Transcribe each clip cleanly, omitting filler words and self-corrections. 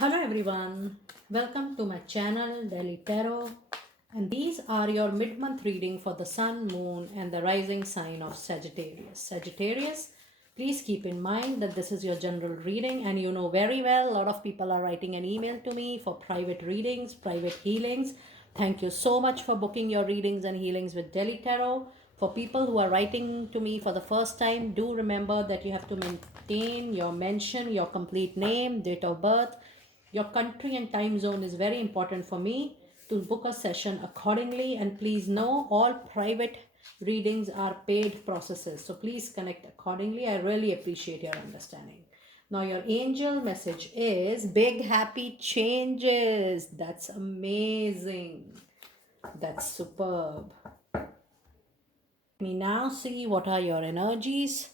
Hello everyone, welcome to my channel Delhi Tarot, and these are your mid-month reading for the Sun, Moon and the rising sign of Sagittarius. Sagittarius, please keep in mind that this is your general reading, and you know very well a lot of people are writing an email to me for private readings, private healings. Thank you so much for booking your readings and healings with Delhi Tarot. For people who are writing to me for the first time, do remember that you have to maintain your mention, your complete name, date of birth, your country and time zone is very important for me to book a session accordingly. And please know all private readings are paid processes. So please connect accordingly. I really appreciate your understanding. Now, your angel message is big happy changes. That's amazing. That's superb. Let me now see what are your energies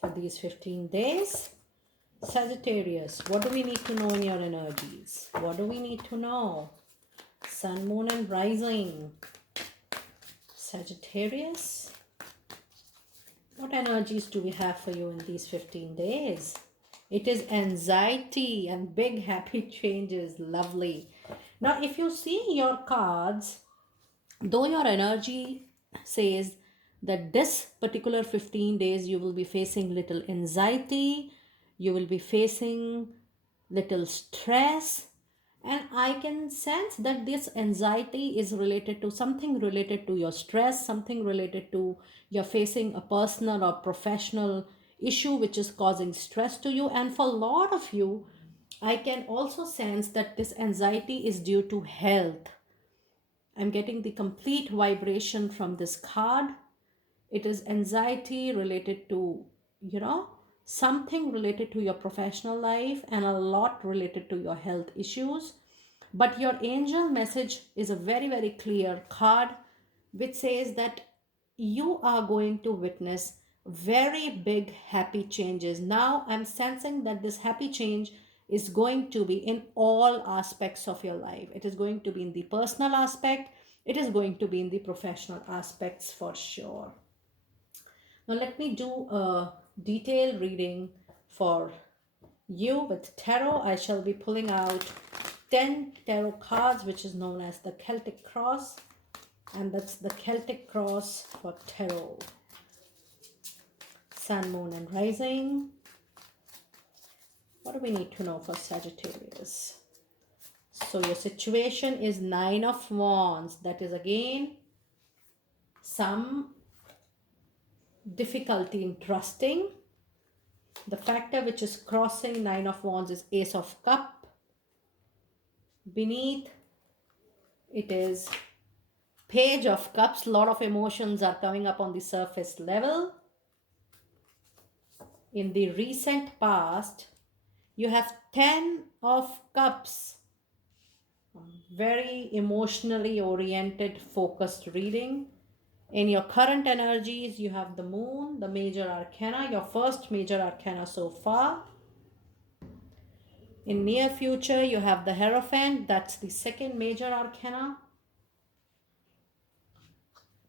for these 15 days. Sagittarius, what do we need to know in your energies? What do we need to know? Sun, Moon and Rising. Sagittarius, what energies do we have for you in these 15 days? It is anxiety and big happy changes. Lovely. Now, if you see your cards, though your energy says that this particular 15 days you will be facing little anxiety, you will be facing little stress, and I can sense that this anxiety is related to something related to your stress, something related to you're facing a personal or professional issue which is causing stress to you. And for a lot of you, I can also sense that this anxiety is due to health. I'm getting the complete vibration from this card. It is anxiety related to, something related to your professional life and a lot related to your health issues. But your angel message is a very, very clear card which says that you are going to witness very big happy changes. Now I'm sensing that this happy change is going to be in all aspects of your life. It is going to be in the personal aspect, it is going to be in the professional aspects for sure. Now let me do a detailed reading for you with tarot. I shall be pulling out 10 tarot cards, which is known as the Celtic Cross, and that's the Celtic Cross for tarot. Sun, Moon and Rising. What do we need to know for Sagittarius? So your situation is 9 of Wands. That is again some difficulty in trusting. The factor which is crossing 9 of Wands is Ace of Cup. Beneath it is Page of Cups. A lot of emotions are coming up on the surface level. In the recent past, you have 10 of Cups. Very emotionally oriented, focused reading. In your current energies, you have the Moon, the major arcana, your first major arcana so far. In near future, you have the Hierophant, that's the second major arcana.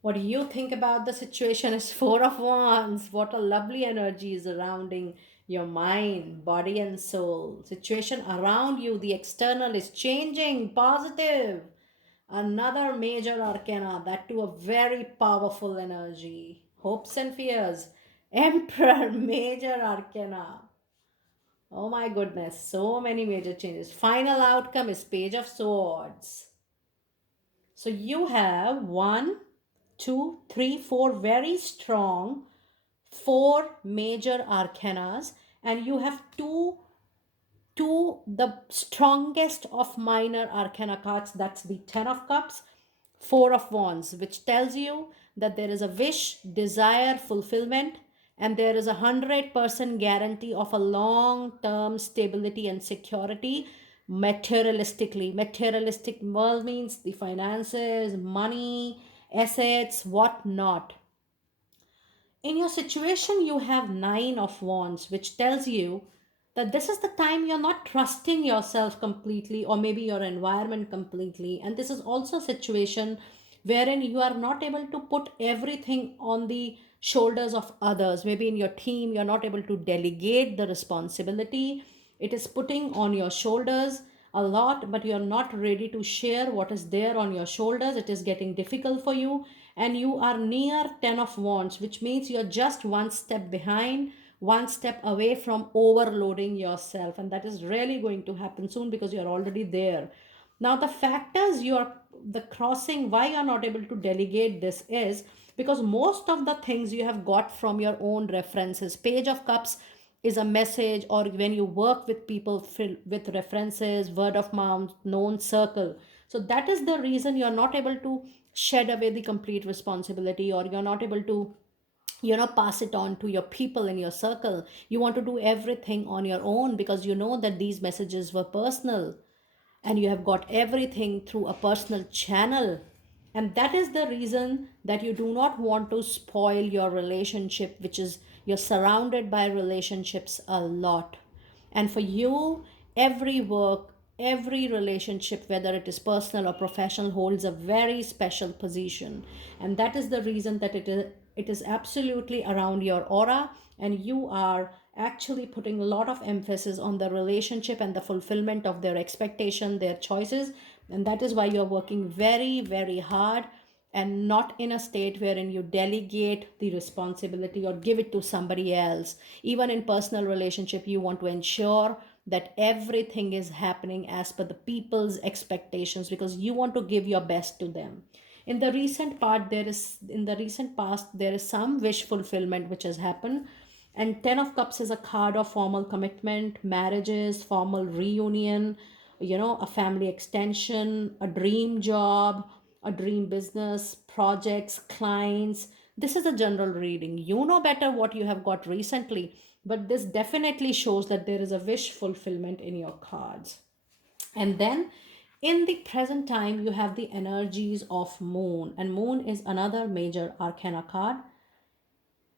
What do you think about the situation is 4 of Wands. What a lovely energy is surrounding your mind, body and soul. Situation around you, the external is changing, positive. Another major arcana, that too a very powerful energy. Hopes and fears. Emperor, major arcana. Oh my goodness, so many major changes. Final outcome is Page of Swords. So you have 1, 2, 3, 4 very strong, 4 major arcanas, and you have two the strongest of minor arcana cards. That's the 10 of Cups, 4 of Wands, which tells you that there is a wish, desire, fulfillment, and there is 100% guarantee of a long-term stability and security materialistically. Materialistic world means the finances, money, assets, what not. In your situation, you have 9 of Wands, which tells you that this is the time you're not trusting yourself completely or maybe your environment completely. And this is also a situation wherein you are not able to put everything on the shoulders of others. Maybe in your team, you're not able to delegate the responsibility. It is putting on your shoulders a lot, but you're not ready to share what is there on your shoulders. It is getting difficult for you, and you are near 10 of wands, which means you're just one step behind, one step away from overloading yourself, and that is really going to happen soon because you're already there. Now the factors you are the crossing, why you're not able to delegate this is because most of the things you have got from your own references. Page of cups is a message, or when you work with people with references, word of mouth, known circle. So that is the reason you're not able to shed away the complete responsibility, or you're not able to pass it on to your people in your circle. You want to do everything on your own because you know that these messages were personal, and you have got everything through a personal channel. And that is the reason that you do not want to spoil your relationship, which is you're surrounded by relationships a lot. And for you, every work, every relationship, whether it is personal or professional, holds a very special position. And that is the reason that it is absolutely around your aura, and you are actually putting a lot of emphasis on the relationship and the fulfillment of their expectation, their choices. And that is why you're working very, very hard, and not in a state wherein you delegate the responsibility or give it to somebody else. Even in personal relationship, you want to ensure that everything is happening as per the people's expectations, because you want to give your best to them. In the recent past, there is some wish fulfillment which has happened. And 10 of cups is a card of formal commitment, marriages, formal reunion, a family extension, a dream job, a dream business, projects, clients. This is a general reading. You know better what you have got recently, but this definitely shows that there is a wish fulfillment in your cards. And then in the present time, you have the energies of moon, and moon is another major arcana card.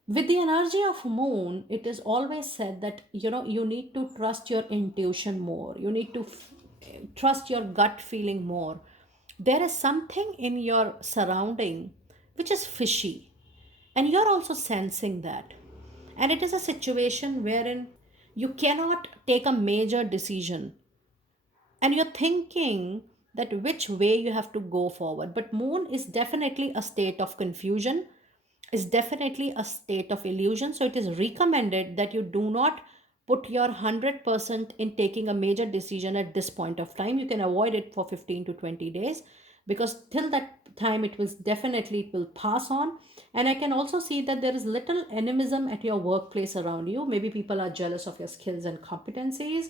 With the energy of moon, it is always said that you need to trust your intuition more, you need to trust your gut feeling more. There is something in your surrounding which is fishy, and you're also sensing that. And it is a situation wherein you cannot take a major decision, and you're thinking that which way you have to go forward. But moon is definitely a state of confusion, is definitely a state of illusion. So it is recommended that you do not put your 100% in taking a major decision at this point of time. You can avoid it for 15 to 20 days, because till that time it will pass on. And I can also see that there is little animism at your workplace around you. Maybe people are jealous of your skills and competencies.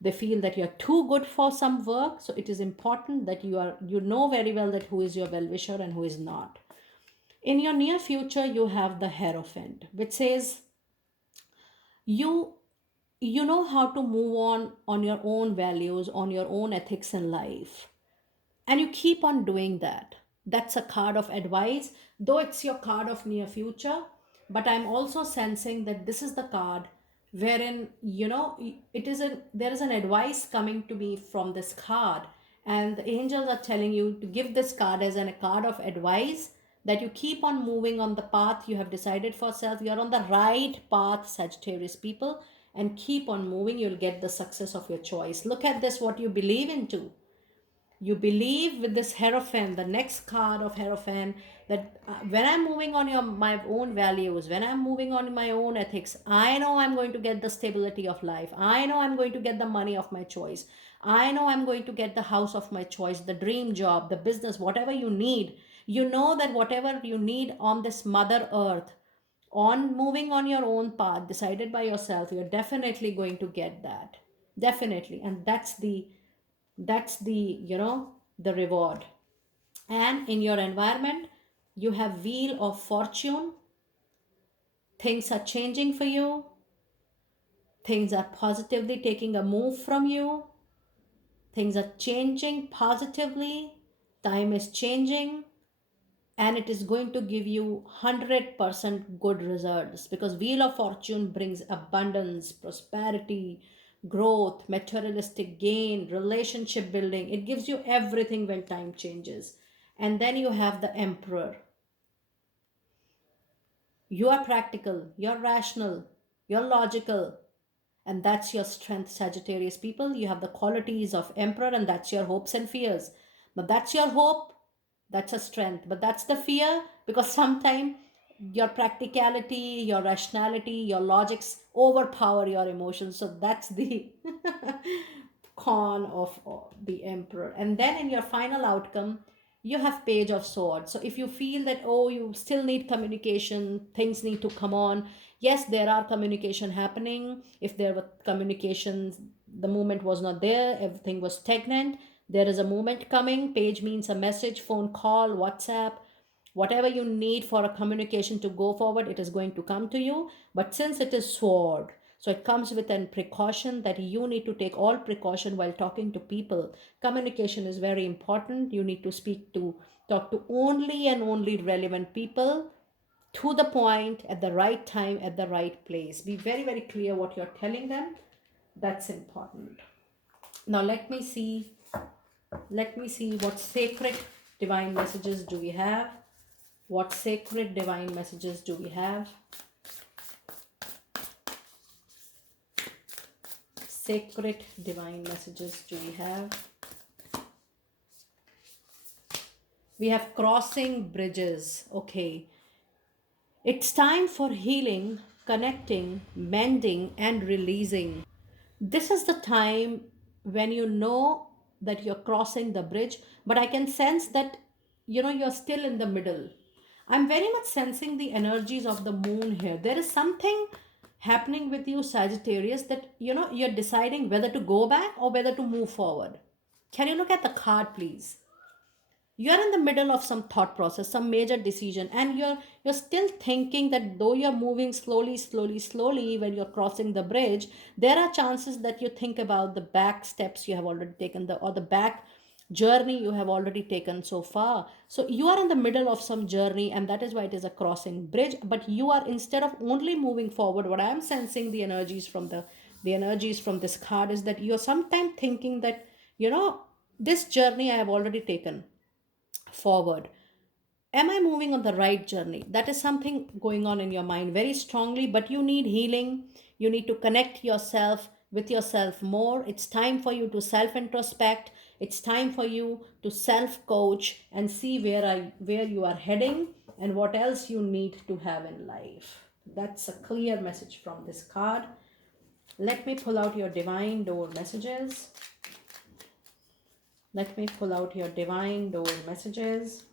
They feel that you're too good for some work. So it is important that you know very well that who is your well wisher and who is not. In your near future, you have the Hierophant, which says you you know how to move on your own values, on your own ethics in life, and you keep on doing that. That's a card of advice, though it's your card of near future. But I'm also sensing that this is the card wherein there is an advice coming to me from this card, and the angels are telling you to give this card as a card of advice, that you keep on moving on the path you have decided for self. You're on the right path, Sagittarius people, and keep on moving. You'll get the success of your choice. Look at this, what you believe into. You believe with this Hierophant, the next card of Hierophant, that when I'm moving on my own values, when I'm moving on my own ethics, I know I'm going to get the stability of life. I know I'm going to get the money of my choice. I know I'm going to get the house of my choice, the dream job, the business, whatever you need. You know that whatever you need on this mother earth, on moving on your own path decided by yourself, you're definitely going to get that. Definitely. And that's the reward. And in your environment, you have wheel of fortune. Things are changing for you, things are positively taking a move from you, things are changing positively, time is changing, and it is going to give you 100% good results, because wheel of fortune brings abundance, prosperity, growth, materialistic gain, relationship building. It gives you everything when time changes. And then you have the emperor. You are practical, you're rational, you're logical, And that's your strength, Sagittarius people. You have the qualities of Emperor, and that's your hopes and fears. But that's your hope, that's a strength. But that's the fear, because sometimes your practicality, your rationality, your logics overpower your emotions. So that's the con of the Emperor. And then in your final outcome, you have Page of Swords. So if you feel that, oh, you still need communication, things need to come on, yes, there are communication happening. If there were communications, the movement was not there, everything was stagnant, there is a movement coming. Page means a message, phone call, WhatsApp, whatever you need for a communication to go forward, it is going to come to you. But since it is sword, so it comes with a precaution that you need to take all precaution while talking to people. Communication is very important. You need to talk to only and only relevant people, to the point, at the right time, at the right place. Be very, very clear what you're telling them. That's important. Now let me see what sacred divine messages do we have. What sacred divine messages do we have? Sacred divine messages do we have? We have crossing bridges. Okay. It's time for healing, connecting, mending, and releasing. This is the time when you know that you're crossing the bridge, but I can sense that you're still in the middle. I'm very much sensing the energies of the moon here. There is something happening with you, Sagittarius, that you're deciding whether to go back or whether to move forward. Can you look at the card, please? You're in the middle of some thought process, some major decision, and you're still thinking that though you're moving slowly when you're crossing the bridge, there are chances that you think about the back steps you have already taken, or the back journey you have already taken so far. So you are in the middle of some journey, and that is why it is a crossing bridge. But you are, instead of only moving forward, what I am sensing, the energies from this card, is that you're sometimes thinking that this journey I have already taken forward. Am I moving on the right journey? That is something going on in your mind very strongly. But you need healing. You need to connect yourself with yourself more. It's time for you to self introspect. It's time for you to self coach and see where you are heading and what else you need to have in life. That's a clear message from this card. Let me pull out your divine door messages. Let me pull out your divine door messages.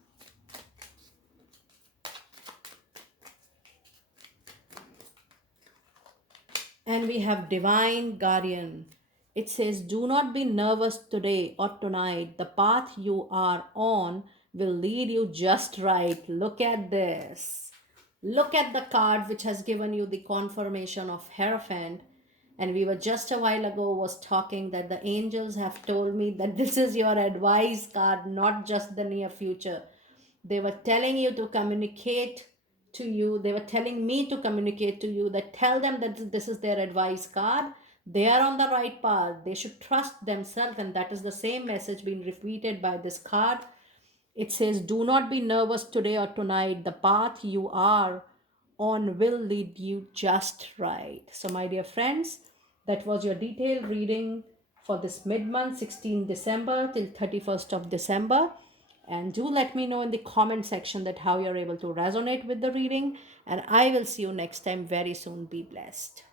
And we have divine guardian. It says, do not be nervous today or tonight. The path you are on will lead you just right. Look at this. Look at the card which has given you the confirmation of Hierophant. And we were just a while ago was talking that the angels have told me that this is your advice card, not just the near future. They were telling you to communicate to you. They were telling me to communicate to you that tell them that this is their advice card. They are on the right path. They should trust themselves. And that is the same message being repeated by this card. It says, do not be nervous today or tonight. The path you are on will lead you just right. So, my dear friends, that was your detailed reading for this mid-month, 16 December till 31st of December. And do let me know in the comment section that how you're able to resonate with the reading. And I will see you next time very soon. Be blessed.